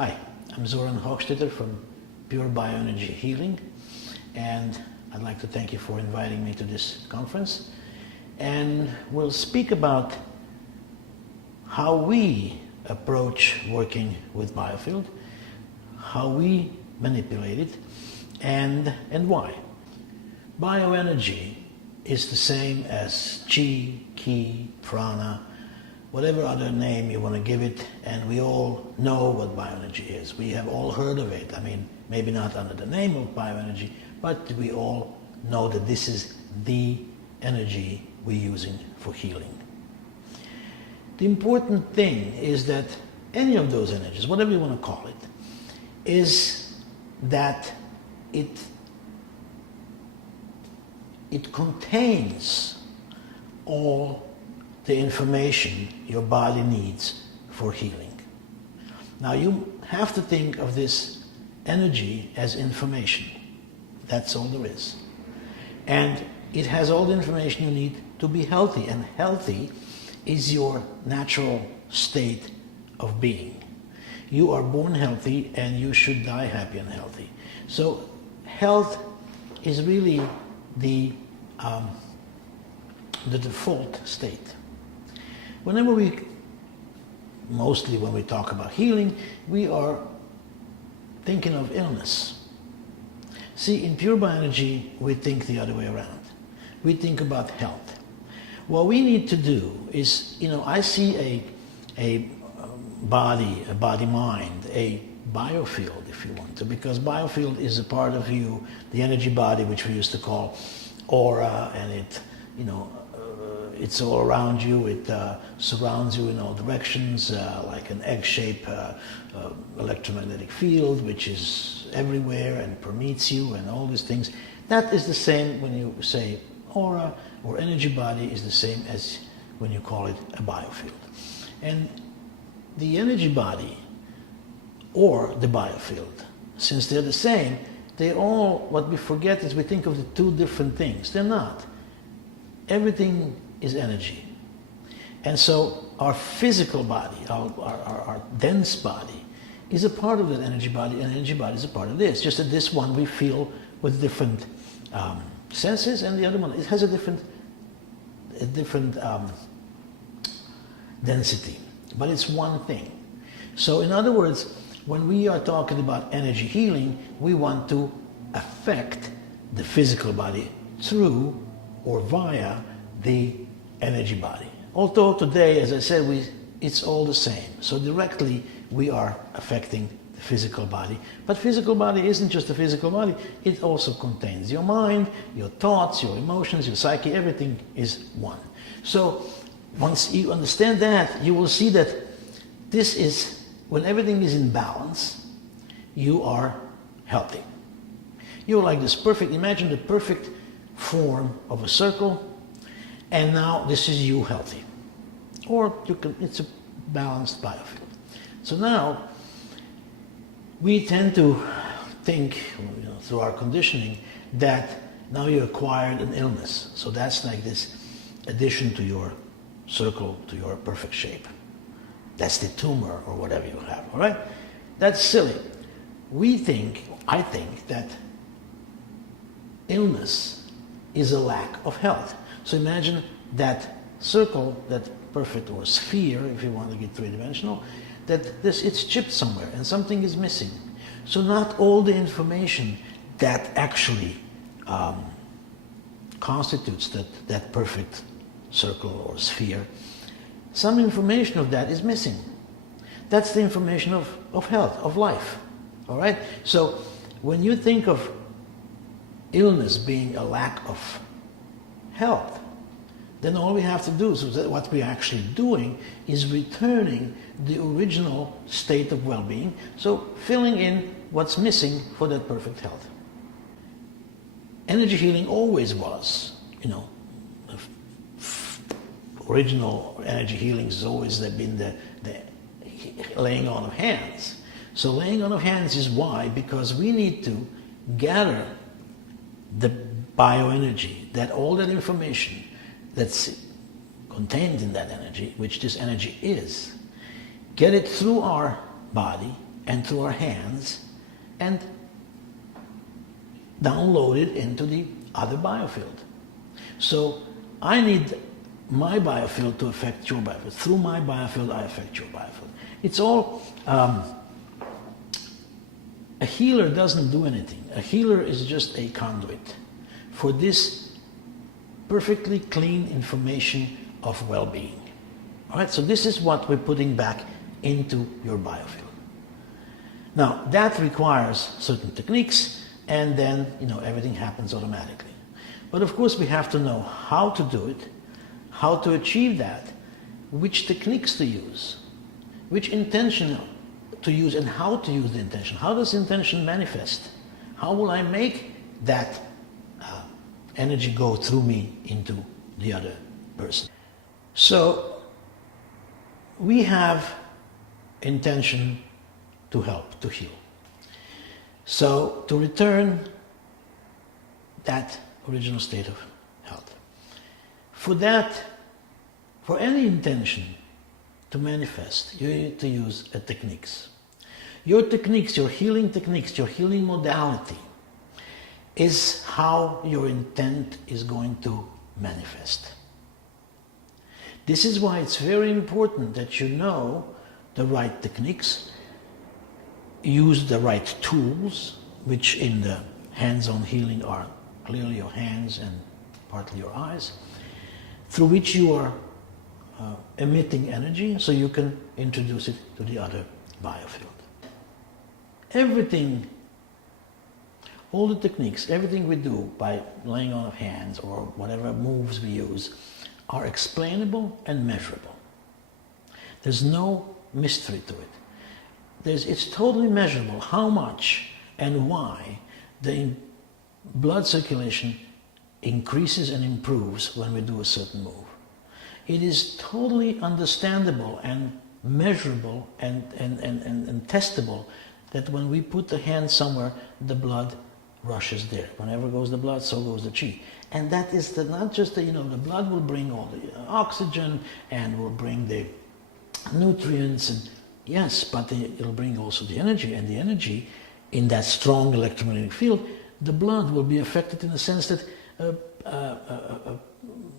Hi, I'm Zoran Hochstatter from PureBioenergy Healing, and I'd like to thank you for inviting me to this conference. And we'll speak about how we approach working with Biofield, how we manipulate it, and why. Bioenergy is the same as chi, ki, prana, whatever other name you want to give it, and we all know what bioenergy is. We have all heard of it. I mean, maybe not under the name of bioenergy, but we all know that this is the energy we're using for healing. The important thing is that any of those energies, whatever you want to call it, is that it contains all the information your body needs for healing. Now you have to think of this energy as information. That's all there is. And it has all the information you need to be healthy, and healthy is your natural state of being. You are born healthy and you should die happy and healthy. So health is really the default state. Mostly when we talk about healing, we are thinking of illness. See, in PureBioenergy, we think the other way around. We think about health. What we need to do is, I see a body-mind, a biofield, if you want to, because biofield is a part of you, the energy body, which we used to call aura, and it, it's all around you. It surrounds you in all directions, like an egg-shaped electromagnetic field, which is everywhere and permeates you and all these things. That is the same when you say aura or energy body, is the same as when you call it a biofield. And the energy body or the biofield, since they're the same, what we forget is we think of the two different things. They're not. Everything is energy. And so our physical body, our dense body, is a part of that energy body, and energy body is a part of this. Just that this one we feel with different senses, and the other one, it has a different density. But it's one thing. So in other words, when we are talking about energy healing, we want to affect the physical body through or via the energy body. Although today, as I said, it's all the same. So directly we are affecting the physical body. But physical body isn't just the physical body, it also contains your mind, your thoughts, your emotions, your psyche, everything is one. So once you understand that, you will see that this is, when everything is in balance, you are healthy. You're like this perfect, imagine the perfect form of a circle, and now this is you healthy. Or it's a balanced biofield. So now, we tend to think, through our conditioning, that now you acquired an illness. So that's like this addition to your circle, to your perfect shape. That's the tumor or whatever you have, all right? That's silly. I think that illness is a lack of health. So imagine that circle, that perfect, or sphere, if you want to get three-dimensional, it's chipped somewhere and something is missing. So not all the information that actually constitutes that perfect circle or sphere, some information of that is missing. That's the information of health, of life, all right? So when you think of illness being a lack of health, then all we have to do, so that what we're actually doing is returning the original state of well-being, so filling in what's missing for that perfect health. Energy healing always was, original energy healing has always been the laying on of hands. So laying on of hands is why, because we need to gather the bioenergy, that all that information that's contained in that energy, which this energy is, get it through our body and through our hands and download it into the other biofield. So I need my biofield to affect your biofield. Through my biofield, I affect your biofield. It's all, a healer doesn't do anything. A healer is just a conduit for this perfectly clean information of well-being. All right, so this is what we're putting back into your biofield. Now, that requires certain techniques, and then, everything happens automatically. But of course, we have to know how to do it, how to achieve that, which techniques to use, which intention to use, and how to use the intention. How does intention manifest? How will I make that energy go through me into the other person? So, we have intention to help, to heal. So, to return that original state of health. For that, for any intention to manifest, you need to use techniques. Your techniques, your healing techniques, your healing modality is how your intent is going to manifest. This is why it's very important that you know the right techniques, use the right tools, which in the hands-on healing are clearly your hands and partly your eyes, through which you are emitting energy so you can introduce it to the other biofield. Everything, all the techniques, everything we do by laying on of hands or whatever moves we use are explainable and measurable. There's no mystery to it. It's totally measurable how much and why the blood circulation increases and improves when we do a certain move. It is totally understandable and measurable and testable that when we put the hand somewhere, the blood rushes there. Whenever goes the blood, so goes the chi. And that is not just the blood will bring all the oxygen and will bring the nutrients, and yes, but it'll bring also the energy, and the energy in that strong electromagnetic field, the blood will be affected in the sense that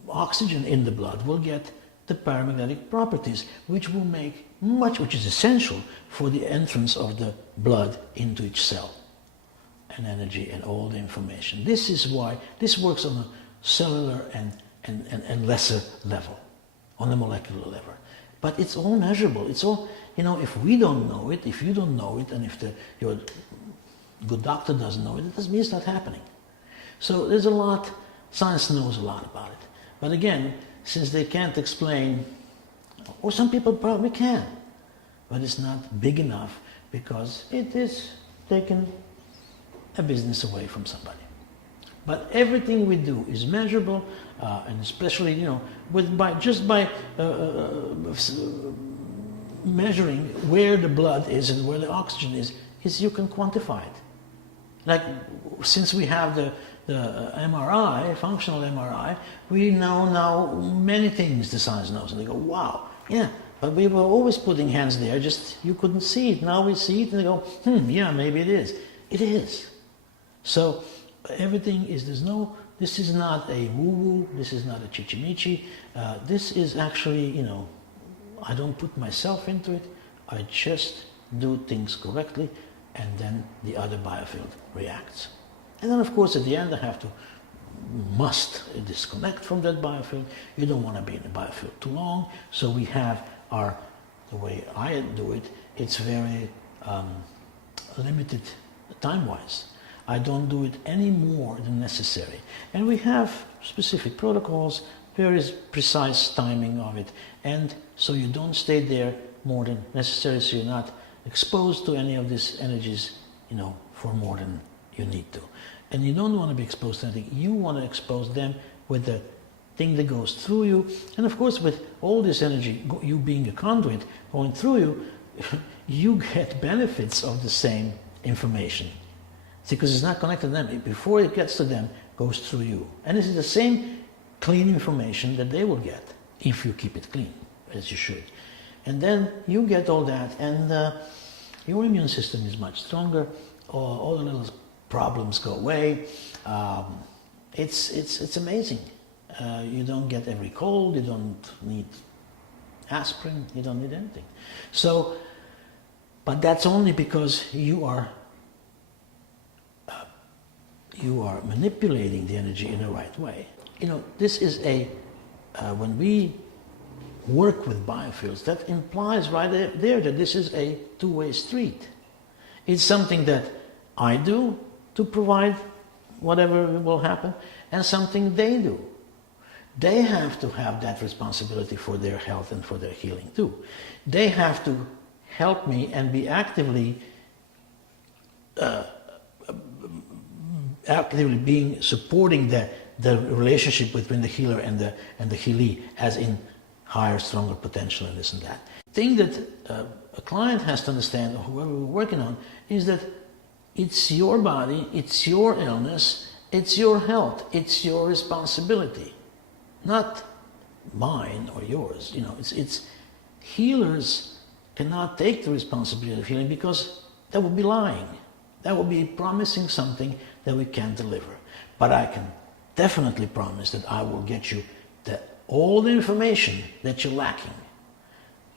oxygen in the blood will get the paramagnetic properties, which will make which is essential for the entrance of the blood into each cell, and energy and all the information. This is why this works on a cellular and lesser level, on the molecular level. But it's all measurable. It's all, if we don't know it, if you don't know it, and if your good doctor doesn't know it, it doesn't mean it's not happening. So there's a lot, science knows a lot about it. But again, since they can't explain, or some people probably can, but it's not big enough because it is taking a business away from somebody. But everything we do is measurable, and especially, by measuring where the blood is and where the oxygen is you can quantify it. Like, since we have the MRI, functional MRI, we know now many things the science knows. And they go, wow, yeah, but we were always putting hands there, just you couldn't see it. Now we see it and they go, yeah, maybe it is. It is. So everything is, this is not a woo-woo, this is not a chichimichi. This is actually, I don't put myself into it, I just do things correctly, and then the other biofield reacts. And then of course at the end I must disconnect from that biofield. You don't want to be in the biofield too long, so we have the way I do it, it's very limited time-wise. I don't do it any more than necessary. And we have specific protocols, very precise timing of it, and so you don't stay there more than necessary, so you're not exposed to any of these energies, for more than you need to. And you don't want to be exposed to anything. You want to expose them with the thing that goes through you. And of course, with all this energy, you being a conduit going through you, you get benefits of the same information. See, because it's not connected to them. Before it gets to them, it goes through you. And this is the same clean information that they will get, if you keep it clean, as you should. And then you get all that, and your immune system is much stronger, all the little problems go away. It's amazing. You don't get every cold, you don't need aspirin, you don't need anything. So, but that's only because you are manipulating the energy in the right way. You know, this is when we work with biofields, that implies right there that this is a two-way street. It's something that I do to provide whatever will happen, and something they do. They have to have that responsibility for their health and for their healing too. They have to help me and be actively supporting the relationship between the healer and the healee, as in higher, stronger potential and this and that. The thing that a client has to understand, or whoever we're working on, is that it's your body, it's your illness, it's your health, it's your responsibility, not mine or yours. You know, it's healers cannot take the responsibility of healing, because that would be lying. That would be promising something that we can't deliver. But I can definitely promise that I will get you all the information that you're lacking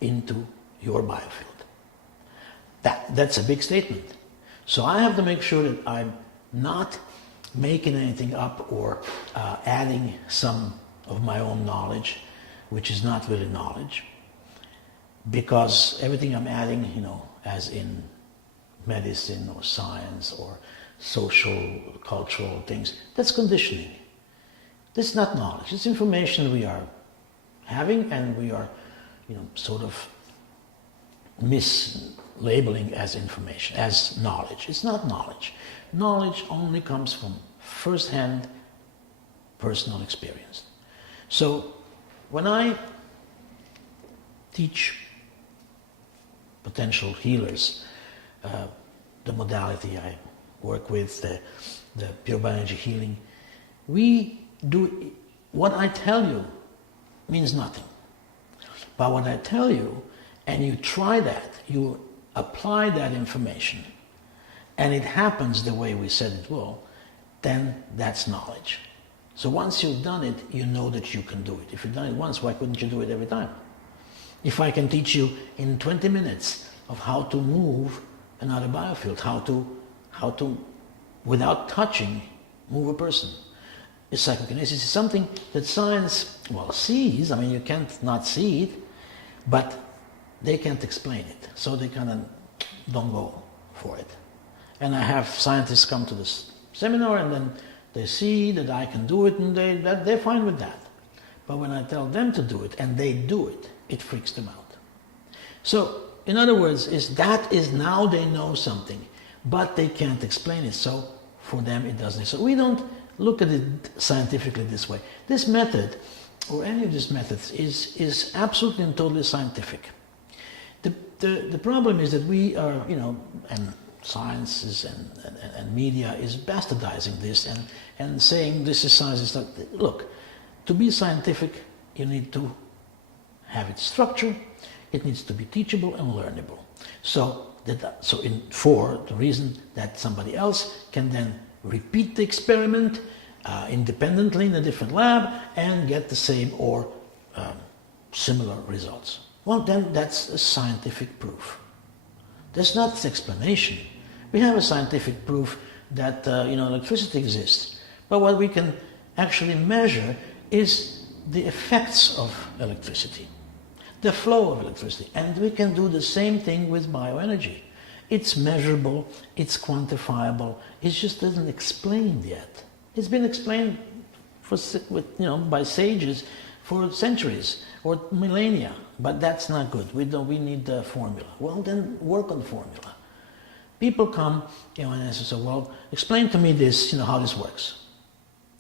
into your biofield. That's a big statement. So I have to make sure that I'm not making anything up or adding some of my own knowledge, which is not really knowledge, because everything I'm adding, you know, as in medicine or science or social, cultural things, that's conditioning. This is not knowledge. It's information we are having, and we are, you know, sort of mislabeling as information, as knowledge. It's not knowledge. Knowledge only comes from first-hand personal experience. So when I teach potential healers the modality I work with, the PureBioenergy healing, we do what I tell you means nothing. But what I tell you, and you try that, you apply that information, and it happens the way we said it will, then that's knowledge. So once you've done it, you know that you can do it. If you've done it once, why couldn't you do it every time? If I can teach you in 20 minutes of how to move another biofield, how to without touching, move a person. Psychokinesis is something that science, well, sees. I mean, you can't not see it, but they can't explain it. So they kind of don't go for it. And I have scientists come to this seminar, and then they see that I can do it, and they're fine with that. But when I tell them to do it, and they do it, it freaks them out. So, in other words, now they know something, but they can't explain it. So for them, it doesn't. So we don't look at it scientifically this way. This method, or any of these methods, is absolutely and totally scientific. The problem is that we are, you know, and sciences and media is bastardizing this and saying this is science. It's not. Look, to be scientific, you need to have its structure. It needs to be teachable and learnable. For the reason that somebody else can then repeat the experiment independently in a different lab and get the same or similar results. Well, then that's a scientific proof. That's not the explanation. We have a scientific proof that electricity exists, but what we can actually measure is the effects of electricity, the flow of electricity, and we can do the same thing with bioenergy. It's measurable, it's quantifiable, it just doesn't explain yet. It's been explained by sages for centuries or millennia, but that's not good. We need the formula. Well, then work on the formula. People come, and say, well, explain to me this, how this works.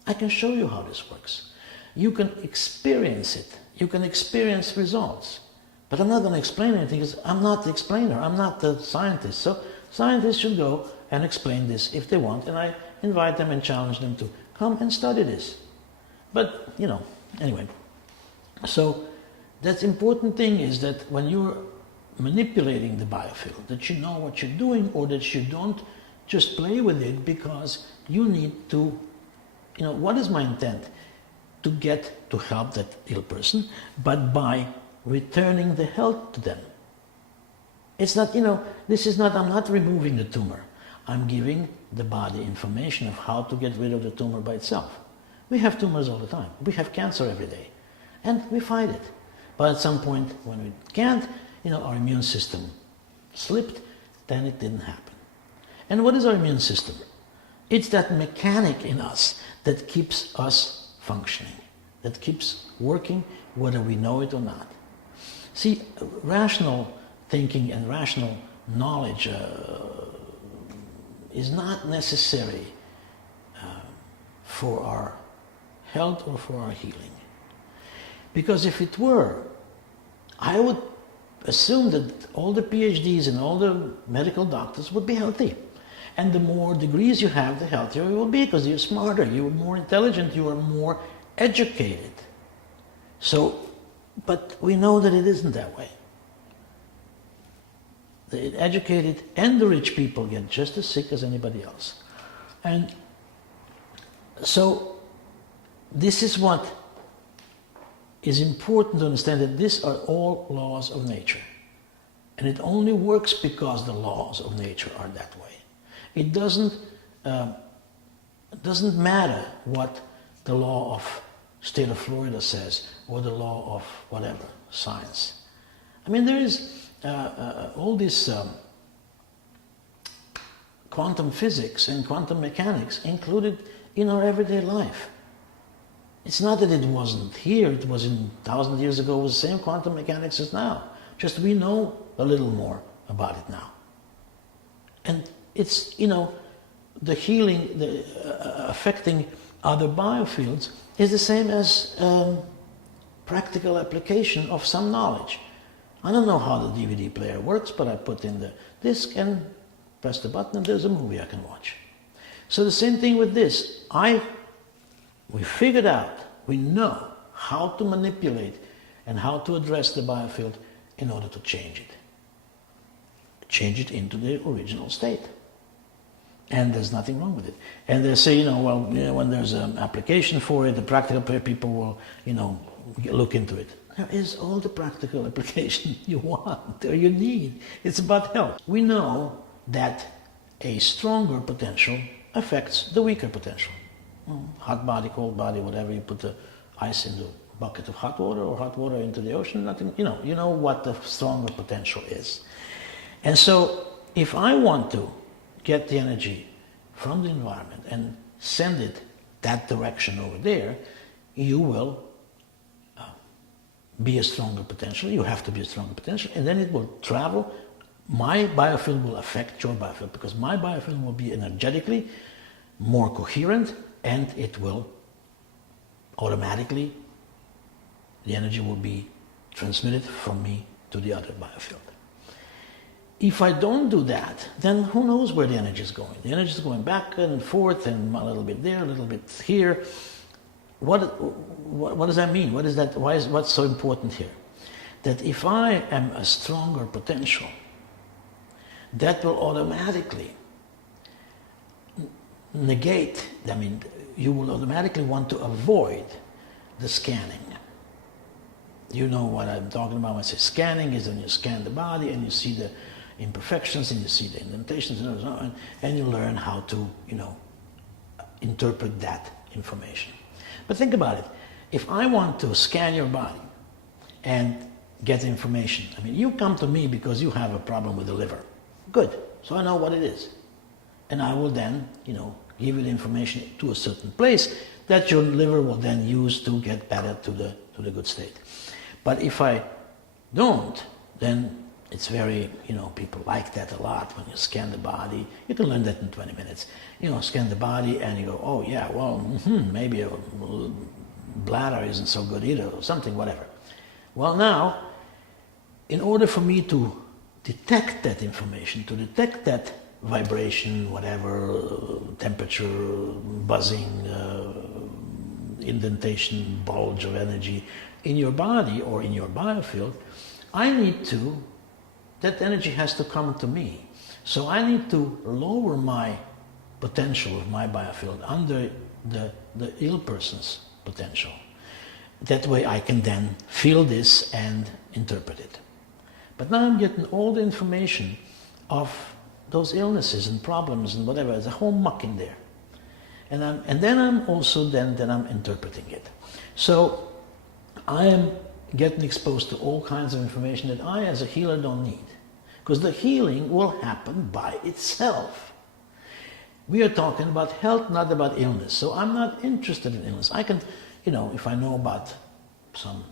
I can show you how this works. You can experience it. You can experience results. But I'm not going to explain anything because I'm not the explainer. I'm not the scientist. So scientists should go and explain this if they want. And I invite them and challenge them to come and study this. But, anyway. So that's important thing is that when you're manipulating the biofield, that you know what you're doing, or that you don't just play with it because you need to, what is my intent? To get to help that ill person, but by returning the health to them. It's not, this is not, I'm not removing the tumor. I'm giving the body information of how to get rid of the tumor by itself. We have tumors all the time. We have cancer every day. And we fight it. But at some point when we can't, our immune system slipped, then it didn't happen. And what is our immune system? It's that mechanic in us that keeps us functioning, that keeps working whether we know it or not. See, rational thinking and rational knowledge is not necessary for our health or for our healing. Because if it were, I would assume that all the PhDs and all the medical doctors would be healthy. And the more degrees you have, the healthier you will be, because you're smarter, you're more intelligent, you are more educated. So, but we know that it isn't that way. The educated and the rich people get just as sick as anybody else. And so this is what is important to understand, that these are all laws of nature. And it only works because the laws of nature are that way. It doesn't matter what the law of state of Florida says, or the law of whatever, science. I mean, there is all this quantum physics and quantum mechanics included in our everyday life. It's not that it wasn't here, it was 1,000 years ago, it was the same quantum mechanics as now. Just we know a little more about it now. And it's, the healing, affecting other biofields is the same as practical application of some knowledge. I don't know how the DVD player works, but I put in the disc and press the button and there's a movie I can watch. So the same thing with this. We figured out, we know how to manipulate and how to address the biofield in order to change it. Change it into the original state. And there's nothing wrong with it. And they say, when there's an application for it, the practical people will, look into it. There is all the practical application you want or you need. It's about health. We know that a stronger potential affects the weaker potential. Hot body, cold body, whatever, you put the ice in the bucket of hot water or hot water into the ocean, nothing, you know what the stronger potential is. And so if I want to get the energy from the environment and send it that direction over there, you will be a stronger potential, you have to be a stronger potential, and then it will travel. My biofield will affect your biofield, because my biofield will be energetically more coherent, and it will automatically, the energy will be transmitted from me to the other biofield. If I don't do that, then who knows where the energy is going? The energy is going back and forth, and a little bit there, a little bit here. What does that mean? What is that? What's so important here? That if I am a stronger potential, that will automatically negate, you will automatically want to avoid the scanning. You know what I'm talking about when I say scanning is when you scan the body and you see the imperfections and you see the indentations and you learn how to, interpret that information. But think about it. If I want to scan your body and get information, you come to me because you have a problem with the liver. Good. So I know what it is. And I will then, give you the information to a certain place that your liver will then use to get better to the good state. But if I don't, then it's very, people like that a lot when you scan the body. You can learn that in 20 minutes. Scan the body and you go, oh yeah, well, maybe a bladder isn't so good either, or something, whatever. Well now, in order for me to detect that information, to detect that vibration, whatever, temperature, buzzing, indentation, bulge of energy in your body or in your biofield, I need to that energy has to come to me. So I need to lower my potential of my biofield under the ill person's potential. That way I can then feel this and interpret it. But now I'm getting all the information of those illnesses and problems and whatever, there's a whole muck in there. And then I'm also I'm interpreting it. So I am getting exposed to all kinds of information that I as a healer don't need. Because the healing will happen by itself. We are talking about health, not about illness. So I'm not interested in illness. I can, if I know about some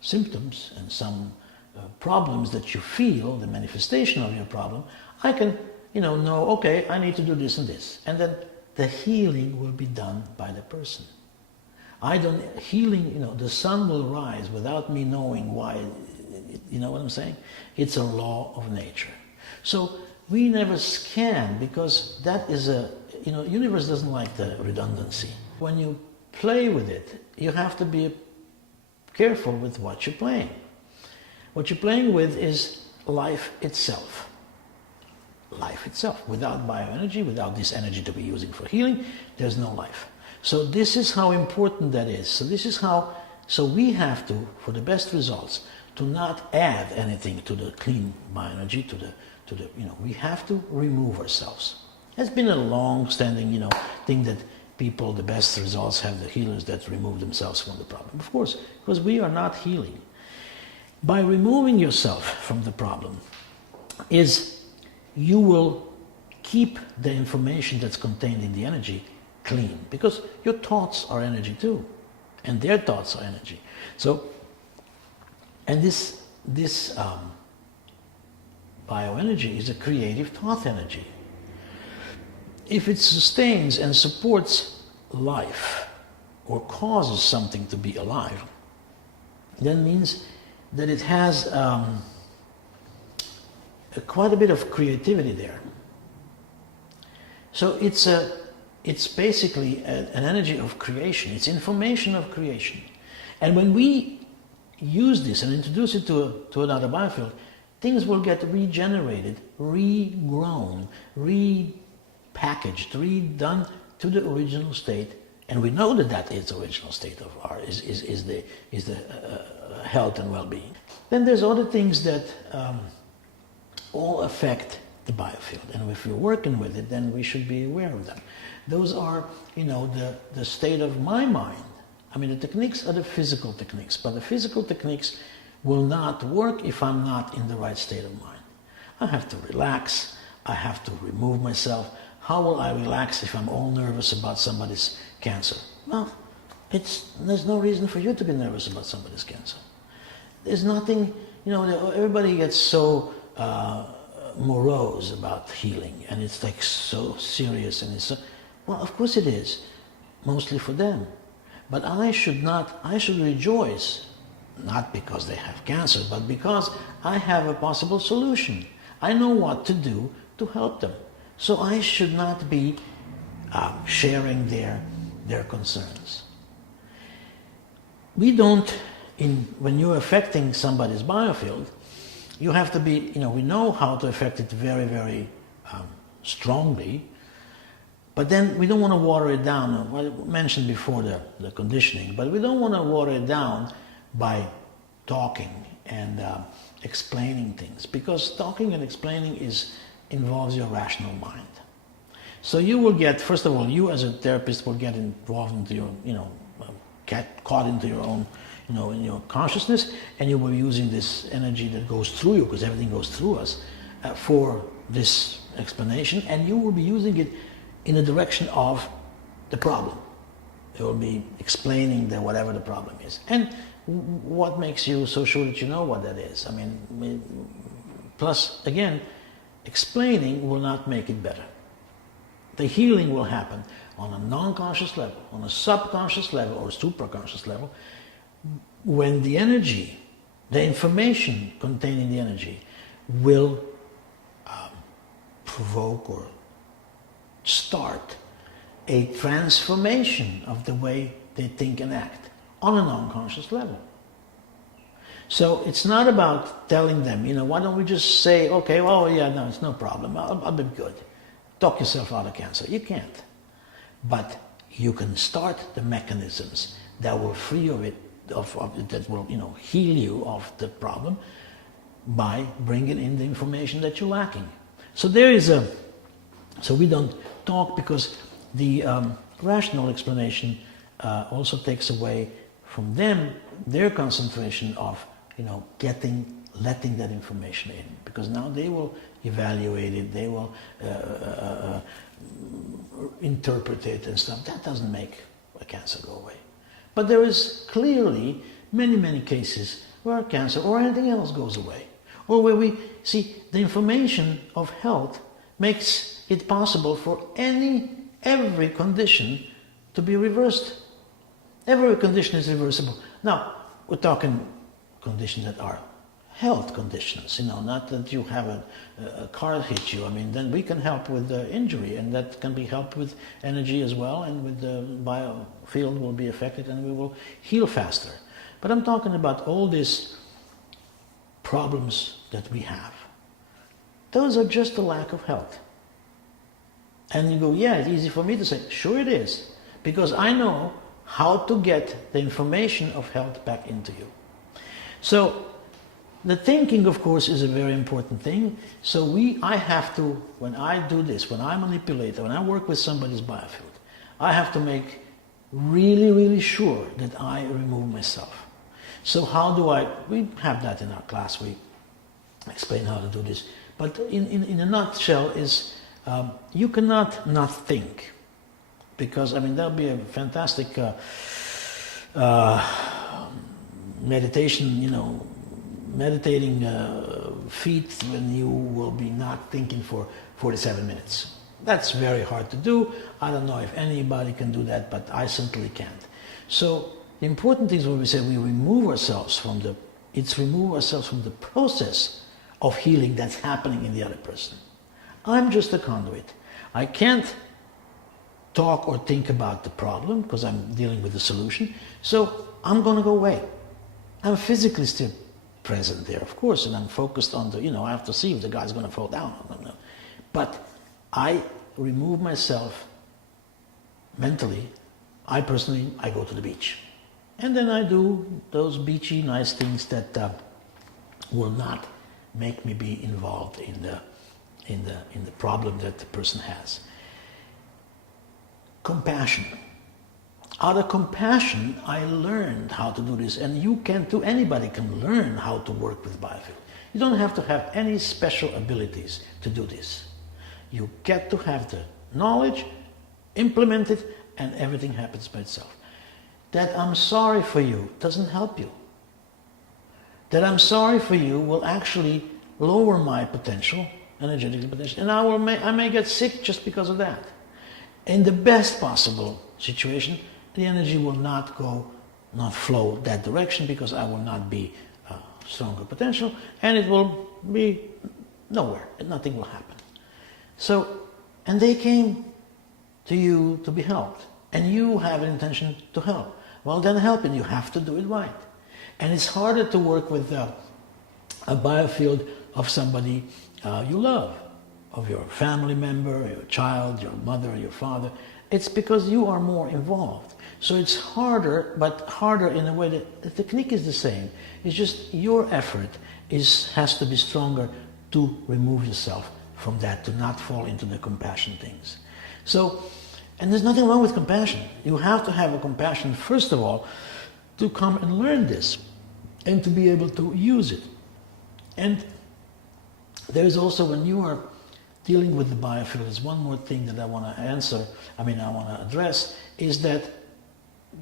symptoms and some problems that you feel, the manifestation of your problem, I can, know, okay, I need to do this and this. And then the healing will be done by the person. The sun will rise without me knowing why, you know what I'm saying? It's a law of nature. So we never scan because that is universe doesn't like the redundancy. When you play with it, you have to be careful with what you're playing. What you're playing with is life itself. Life itself. Without bioenergy, without this energy to be using for healing, there's no life. So this is how important that is. So we have to, for the best results, to not add anything to the clean bioenergy, we have to remove ourselves. It's been a long-standing, thing that people, the best results have the healers that remove themselves from the problem. Of course, because we are not healing. By removing yourself from the problem you will keep the information that's contained in the energy clean, because your thoughts are energy too, and their thoughts are energy. So, and this bioenergy is a creative thought energy. If it sustains and supports life or causes something to be alive, that means that it has quite a bit of creativity there. So it's basically an energy of creation. It's information of creation. And when we use this and introduce it to another biofield, things will get regenerated, regrown, repackaged, redone to the original state. And we know that is the original state of our is the health and well-being. Then there's other things that all affect the biofield, and if we're working with it, then we should be aware of them. Those are, the state of my mind. I mean, the techniques are the physical techniques, but the physical techniques will not work if I'm not in the right state of mind. I have to relax. I have to remove myself. How will I relax if I'm all nervous about somebody's cancer? Well, there's no reason for you to be nervous about somebody's cancer. There's nothing, everybody gets so morose about healing, and it's like so serious, and it's so, well, of course it is, mostly for them. But I should rejoice, not because they have cancer, but because I have a possible solution. I know what to do to help them. So I should not be sharing their concerns. We don't, when you're affecting somebody's biofield, you have to be, we know how to affect it very, very strongly, but then we don't want to water it down. I mentioned before the conditioning, but we don't want to water it down by talking and explaining things, because talking and explaining involves your rational mind. So you will get, first of all, you as a therapist will get involved into your, get caught into your own, in your consciousness, and you will be using this energy that goes through you, because everything goes through us, for this explanation, and you will be using it in the direction of the problem. It will be explaining whatever the problem is. And what makes you so sure that you know what that is? I mean, plus, again, explaining will not make it better. The healing will happen on a non-conscious level, on a subconscious level or supraconscious level, when the energy, the information contained in the energy will provoke or start a transformation of the way they think and act on a non-conscious level. So it's not about telling them, why don't we just say, okay, oh yeah, no, it's no problem, I'll be good. Talk yourself out of cancer. You can't. But you can start the mechanisms that will free you of it, that will, heal you of the problem by bringing in the information that you're lacking. So so we don't talk because the rational explanation also takes away from them their concentration of, letting that information in, because now they will evaluate it, they will interpret it and stuff. That doesn't make a cancer go away. But there is clearly many, many cases where cancer or anything else goes away, or where we see the information of health makes it possible for every condition to be reversed. Every condition is reversible. Now, we're talking conditions that are health conditions, not that you have a car hit you. I mean, then we can help with the injury, and that can be helped with energy as well, and with the biofield will be affected and we will heal faster. But I'm talking about all these problems that we have. Those are just a lack of health. And you go, yeah, it's easy for me to say. Sure it is, because I know how to get the information of health back into you. So the thinking, of course, is a very important thing. So I have to, when I do this, when I manipulate, when I work with somebody's biofield, I have to make really, really sure that I remove myself. So how do we have that in our class, we explain how to do this. But in a nutshell is, you cannot not think. Because, that'll be a fantastic meditation, meditating feat when you will be not thinking for 47 minutes. That's very hard to do. I don't know if anybody can do that, but I simply can't. So the important thing is when we say we remove ourselves from the process of healing that's happening in the other person. I'm just a conduit. I can't talk or think about the problem because I'm dealing with the solution. So I'm going to go away. I'm physically still present there, of course, and I'm focused on I have to see if the guy's going to fall down. But I remove myself mentally. I go to the beach. And then I do those beachy, nice things that will not make me be involved in the problem that the person has. Compassion. Out of compassion, I learned how to do this, and anybody can learn how to work with biofield. You don't have to have any special abilities to do this. You get to have the knowledge, implement it, and everything happens by itself. That I'm sorry for you doesn't help you. That I'm sorry for you will actually lower my potential, energetic potential, and I may get sick just because of that. In the best possible situation, the energy will not flow that direction because I will not be stronger potential, and it will be nowhere, and nothing will happen. So, and they came to you to be helped, and you have an intention to help. Well, then help, and you have to do it right. And it's harder to work with a biofield of somebody you love, of your family member, your child, your mother, your father. It's because you are more involved. So it's harder, but harder in a way that the technique is the same. It's just your effort has to be stronger to remove yourself from that, to not fall into the compassion things. So, and there's nothing wrong with compassion. You have to have a compassion, first of all, to come and learn this and to be able to use it. And there's also, when you are dealing with the biofield, there's one more thing that I want to address, is that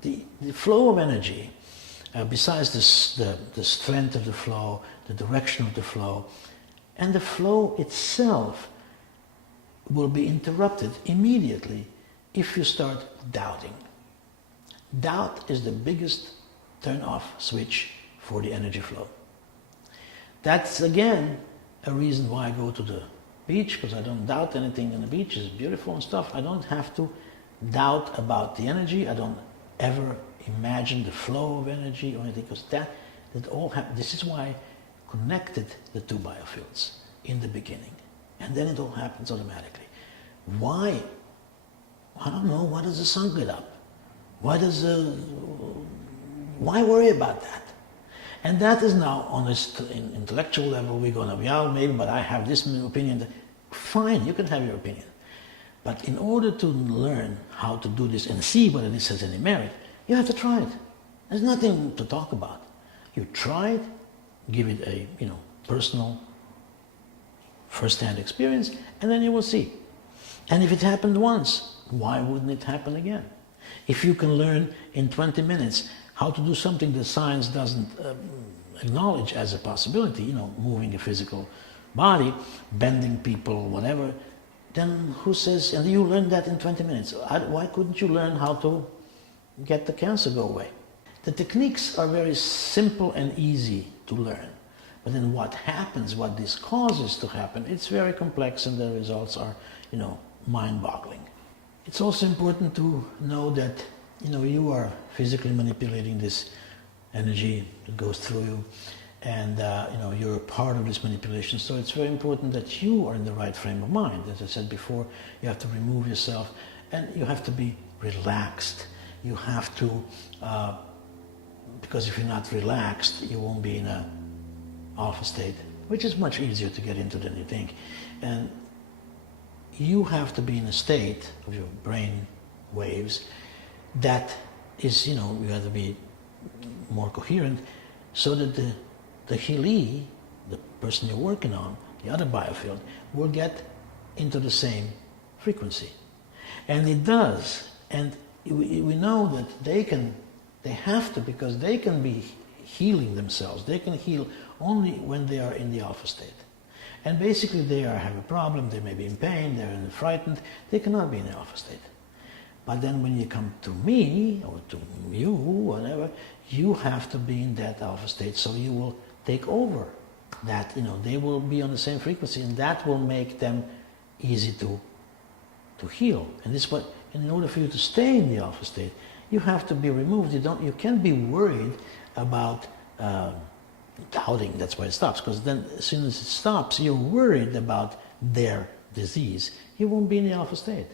the flow of energy, besides the strength of the flow, the direction of the flow, and the flow itself will be interrupted immediately if you start doubting. Doubt is the biggest turn-off switch for the energy flow. That's, again, a reason why I go to the beach, because I don't doubt anything on the beach. It's beautiful and stuff. I don't have to doubt about the energy. I don't ever imagine the flow of energy or anything, because This is why I connected the two biofields in the beginning. And then it all happens automatically. Why? I don't know. Why does the sun get up? Why worry about that? And that is now on this intellectual level, we're going to, yeah, maybe, but I have this opinion. Fine, you can have your opinion. But in order to learn how to do this and see whether this has any merit, you have to try it. There's nothing to talk about. You try it, give it a personal, first-hand experience, and then you will see. And if it happened once, why wouldn't it happen again? If you can learn in 20 minutes how to do something that science doesn't acknowledge as a possibility, moving a physical body, bending people, whatever, then who says, and you learn that in 20 minutes, why couldn't you learn how to get the cancer go away? The techniques are very simple and easy to learn. But then what happens, what this causes to happen, it's very complex and the results are, mind-boggling. It's also important to know that, you are physically manipulating this energy that goes through you, and you're a part of this manipulation. So it's very important that you are in the right frame of mind. As I said before, you have to remove yourself, and you have to be relaxed. You have to, because if you're not relaxed, you won't be in a alpha state, which is much easier to get into than you think. And you have to be in a state of your brain waves that is, you have to be more coherent, so that the healee, the person you're working on, the other biofield, will get into the same frequency. And it does. And we know that they have to, because they can be healing themselves. They can heal only when they are in the alpha state. And basically they have a problem, they may be in pain, they're frightened, they cannot be in the alpha state. But then when you come to me, or to you, whatever, you have to be in that alpha state, so you will take over that, they will be on the same frequency, and that will make them easy to heal. And this, but in order for you to stay in the alpha state, you have to be removed. You can't be worried about doubting. That's why it stops, because then as soon as it stops, you're worried about their disease. You won't be in the alpha state.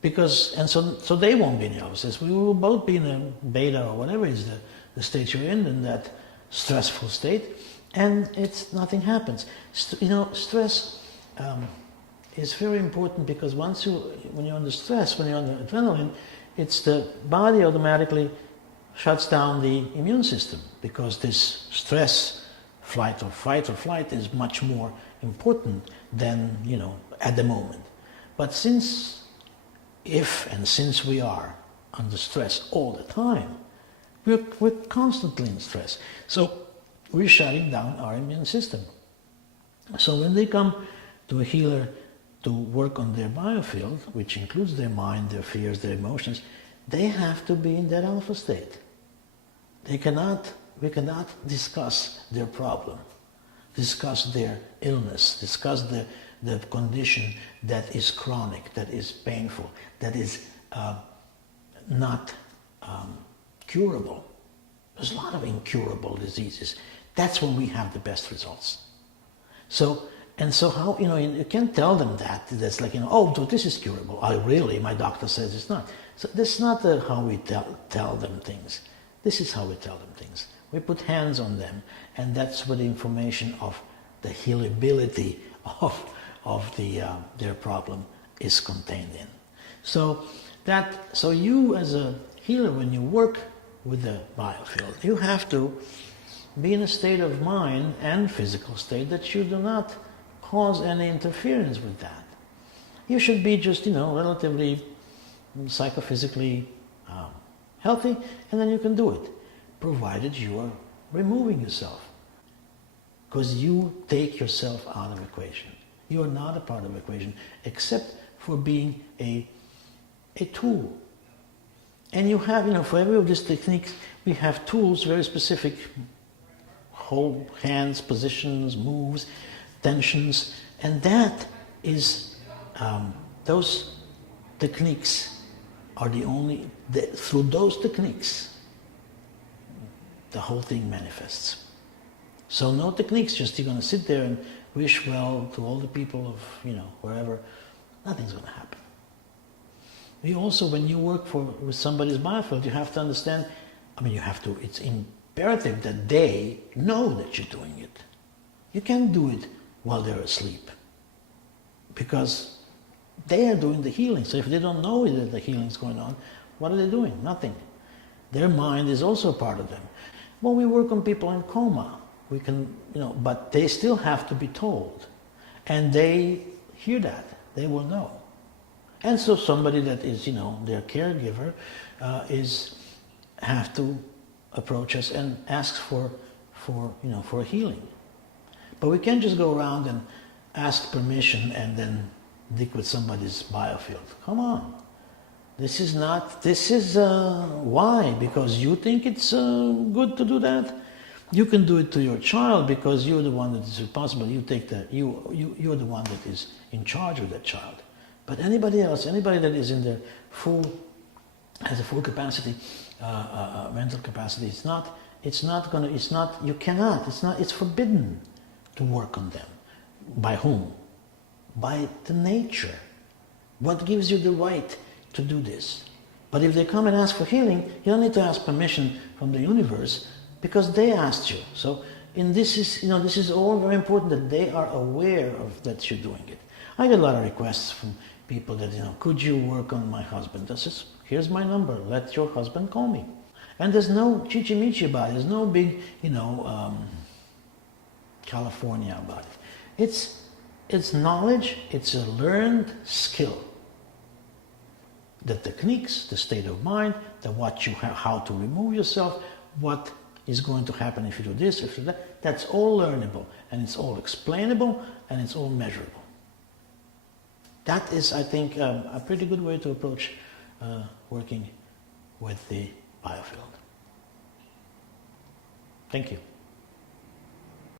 So they won't be in the alpha state. We will both be in a beta or whatever is the state you're in that stressful state, and nothing happens. Stress is very important, because when you're under stress, when you're under adrenaline, it's the body automatically shuts down the immune system, because this stress, fight or flight, is much more important than, at the moment. But since we are under stress all the time, we're constantly in stress. So we're shutting down our immune system. So when they come to a healer to work on their biofield, which includes their mind, their fears, their emotions, they have to be in that alpha state. We cannot discuss their problem, discuss their illness, discuss the condition that is chronic, that is painful, that is not curable. There's a lot of incurable diseases. That's when we have the best results. So how, you can't tell them that. That's like, this is curable. Really, my doctor says it's not. So that's not how we tell them things. This is how we tell them things. We put hands on them, and that's where the information of the healability of their problem is contained in. So you as a healer, when you work with the biofield, you have to be in a state of mind and physical state that you do not cause any interference with that. You should be just, relatively psychophysically healthy, and then you can do it, provided you are removing yourself. Because you take yourself out of the equation. You are not a part of the equation, except for being a tool. And you have, for every of these techniques, we have tools, very specific, hold hands, positions, moves, tensions, and that is, those techniques are through those techniques, the whole thing manifests. So no techniques, just you're going to sit there and wish well to all the people of, wherever. Nothing's going to happen. You also, when you work with somebody's biofield, you have to understand, it's imperative that they know that you're doing it. You can't do it while they're asleep, because they are doing the healing. So if they don't know that the healing's going on, what are they doing? Nothing. Their mind is also part of them. When we work on people in coma, we can, but they still have to be told. And they hear that. They will know. And so somebody that is, their caregiver, have to approach us and ask for a healing. But we can't just go around and ask permission and then dig with somebody's biofield. Come on. This is why? Because you think it's good to do that? You can do it to your child because you're the one that is responsible. You take you're the one that is in charge of that child. But anybody else, anybody that is in the has a full capacity, mental capacity, it's forbidden to work on them. By whom? By the nature. What gives you the right to do this? But if they come and ask for healing, you don't need to ask permission from the universe because they asked you. So this is all very important that they are aware of that you're doing it. I get a lot of requests from people that, could you work on my husband? I says, here's my number, let your husband call me. And there's no chichi-michi about it, there's no big, California about it. It's knowledge, it's a learned skill. The techniques, the state of mind, how to remove yourself, what is going to happen if you do this, if you do that, that's all learnable, and it's all explainable, and it's all measurable. That is, I think, a pretty good way to approach working with the biofield. Thank you.